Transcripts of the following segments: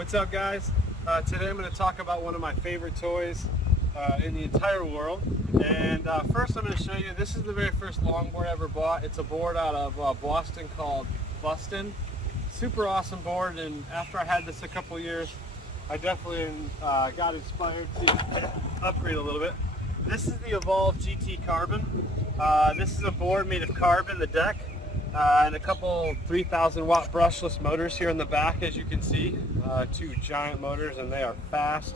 What's up, guys? Today I'm going to talk about one of my favorite toys in the entire world. And first I'm going to show you, this is the very first longboard I ever bought. It's a board out of Boston called Bustin'. Super awesome board, and after I had this a couple years, I definitely got inspired to upgrade a little bit. This is the Evolve GT Carbon. This is a board made of carbon, the deck, and a couple 3,000 watt brushless motors here in the back, as you can see. Two giant motors, and they are fast.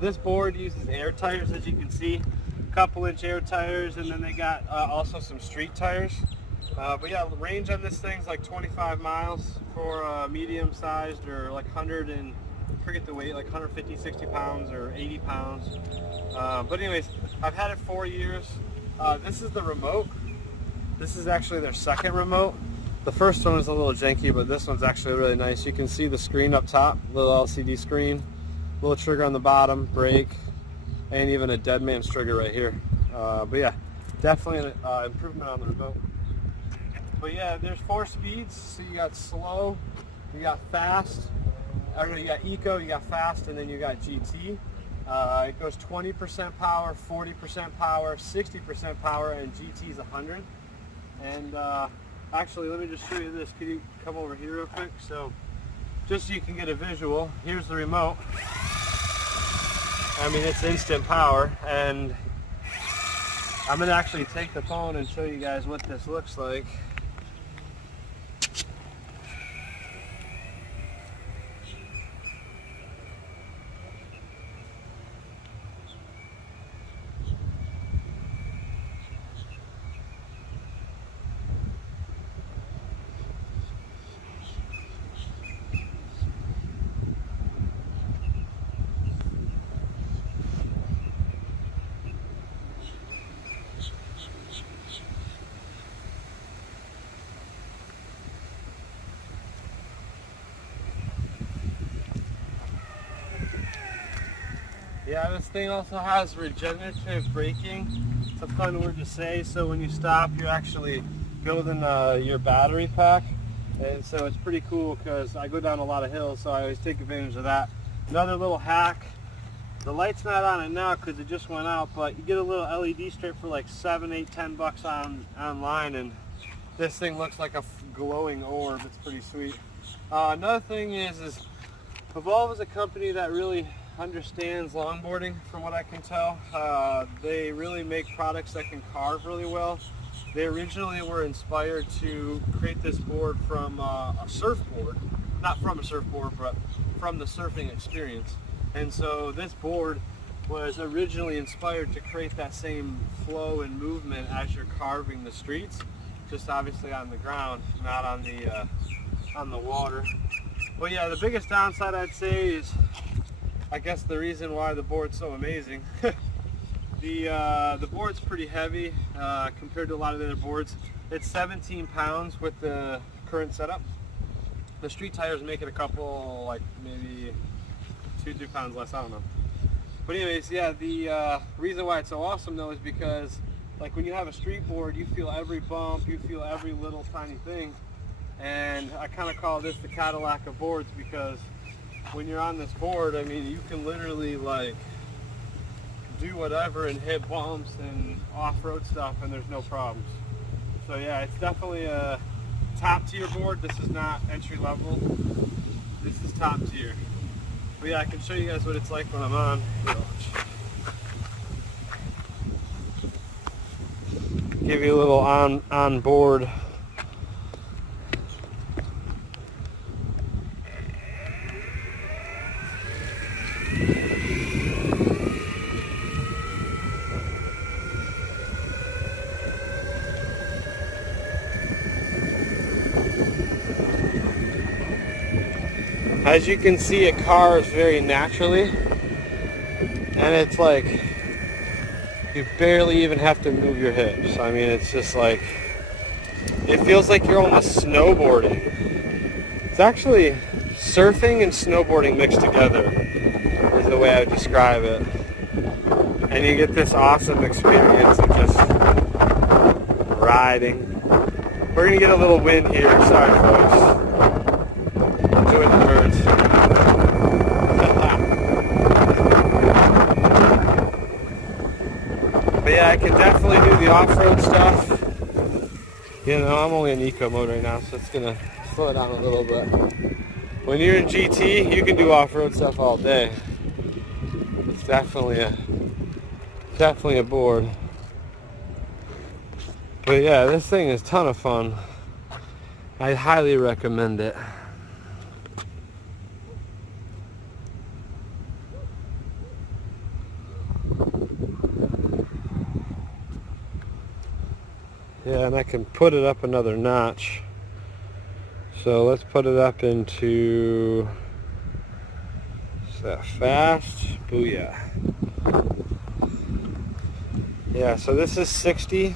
This board uses air tires, as you can see, a couple inch air tires, and then they got also some street tires. But yeah, range on this thing's like 25 miles for medium sized, or like 100 and forget the weight, like 150, 60 pounds or 80 pounds. But anyways, I've had it 4 years. This is the remote. This is actually their second remote. The first one is a little janky, but this one's actually really nice. You can see the screen up top, little LCD screen, little trigger on the bottom, brake, and even a dead man's trigger right here. But yeah, definitely an improvement on the remote. But yeah, there's 4 speeds. So you got slow, you got fast, or you got eco, you got fast, and then you got GT. It goes 20% power, 40% power, 60% power, and GT is 100. And actually, let me just show you this. Can you come over here real quick? So, just so you can get a visual, here's the remote. I mean, it's instant power, and I'm going to actually take the phone and show you guys what this looks like. Yeah, this thing also has regenerative braking. It's a fun word to say. So when you stop, you're actually building your battery pack. And so it's pretty cool because I go down a lot of hills, so I always take advantage of that. Another little hack, the light's not on it now because it just went out, but you get a little LED strip for like 7, 8, 10 bucks online, and this thing looks like a glowing orb. It's pretty sweet. Another thing is Evolve is a company that really understands longboarding, from what I can tell. They really make products that can carve really well. They originally were inspired to create this board from a surfboard, not from a surfboard, but from the surfing experience. And so this board was originally inspired to create that same flow and movement as you're carving the streets, just obviously on the ground, not on the water. But yeah, the biggest downside I'd say is, I guess, the reason why the board's so amazing. The board's pretty heavy compared to a lot of the other boards. It's 17 pounds with the current setup. The street tires make it a couple, like maybe 2-3 pounds less, I don't know. But anyways, yeah, the reason why it's so awesome though is because, like, when you have a street board, you feel every bump, you feel every little tiny thing. And I kind of call this the Cadillac of boards, because when you're on this board, I mean, you can literally like do whatever and hit bumps and off-road stuff, and there's no problems. So yeah, it's definitely a top tier board. This is not entry level. This is top tier. But yeah, I can show you guys what it's like when I'm on. Give you a little on board. As you can see, it carves very naturally, and it's like you barely even have to move your hips. I mean, it's just like, it feels like you're almost snowboarding. It's actually surfing and snowboarding mixed together is the way I would describe it. And you get this awesome experience of just riding. We're gonna get a little wind here, sorry folks. Enjoy the birds. yeah, I can definitely do the off-road stuff. You know, I'm only in eco mode right now, so it's gonna slow it down a little bit. When you're in GT, you can do off-road stuff all day. It's definitely a board. But yeah, this thing is a ton of fun. I highly recommend it. Yeah, and I can put it up another notch. So let's put it up into, is that fast? Booyah. Yeah, so this is 60%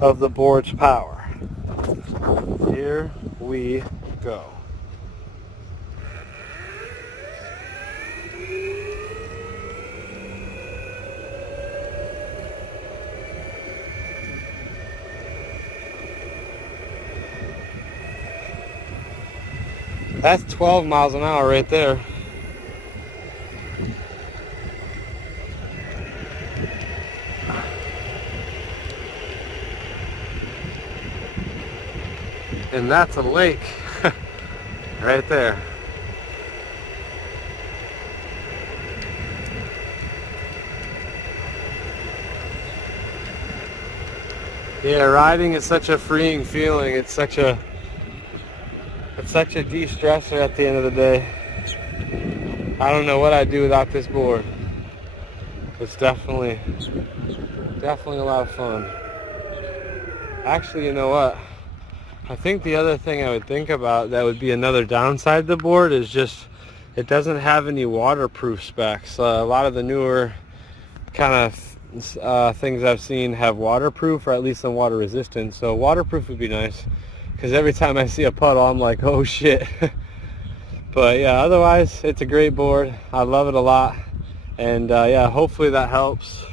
of the board's power. Here we go. That's 12 miles an hour right there. And that's a lake right there. Yeah, riding is such a freeing feeling. It's such a de-stressor at the end of the day. I don't know what I'd do without this board. It's definitely a lot of fun. Actually, you know what? I think the other thing I would think about that would be another downside of the board is just it doesn't have any waterproof specs. A lot of the newer kind of things I've seen have waterproof, or at least some water resistant. So waterproof would be nice, because every time I see a puddle, I'm like, oh shit. But yeah, otherwise, it's a great board. I love it a lot. And yeah, hopefully that helps.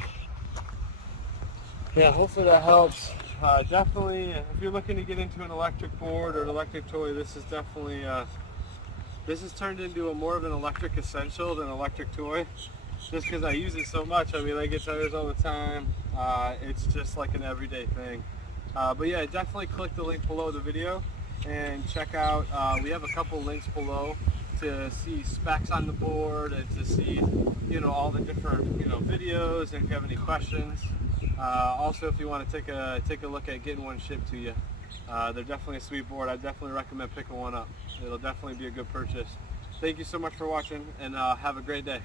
Yeah, hopefully that helps. Definitely, if you're looking to get into an electric board or an electric toy, this is definitely, this has turned into more of an electric essential than an electric toy. Just because I use it so much. I mean, I get tires all the time. It's just like an everyday thing. But yeah, definitely click the link below the video and check out, we have a couple links below to see specs on the board and to see, you know, all the different, you know, videos, and if you have any questions. Also, if you want to take a look at getting one shipped to you, they're definitely a sweet board. I definitely recommend picking one up. It'll definitely be a good purchase. Thank you so much for watching, and have a great day.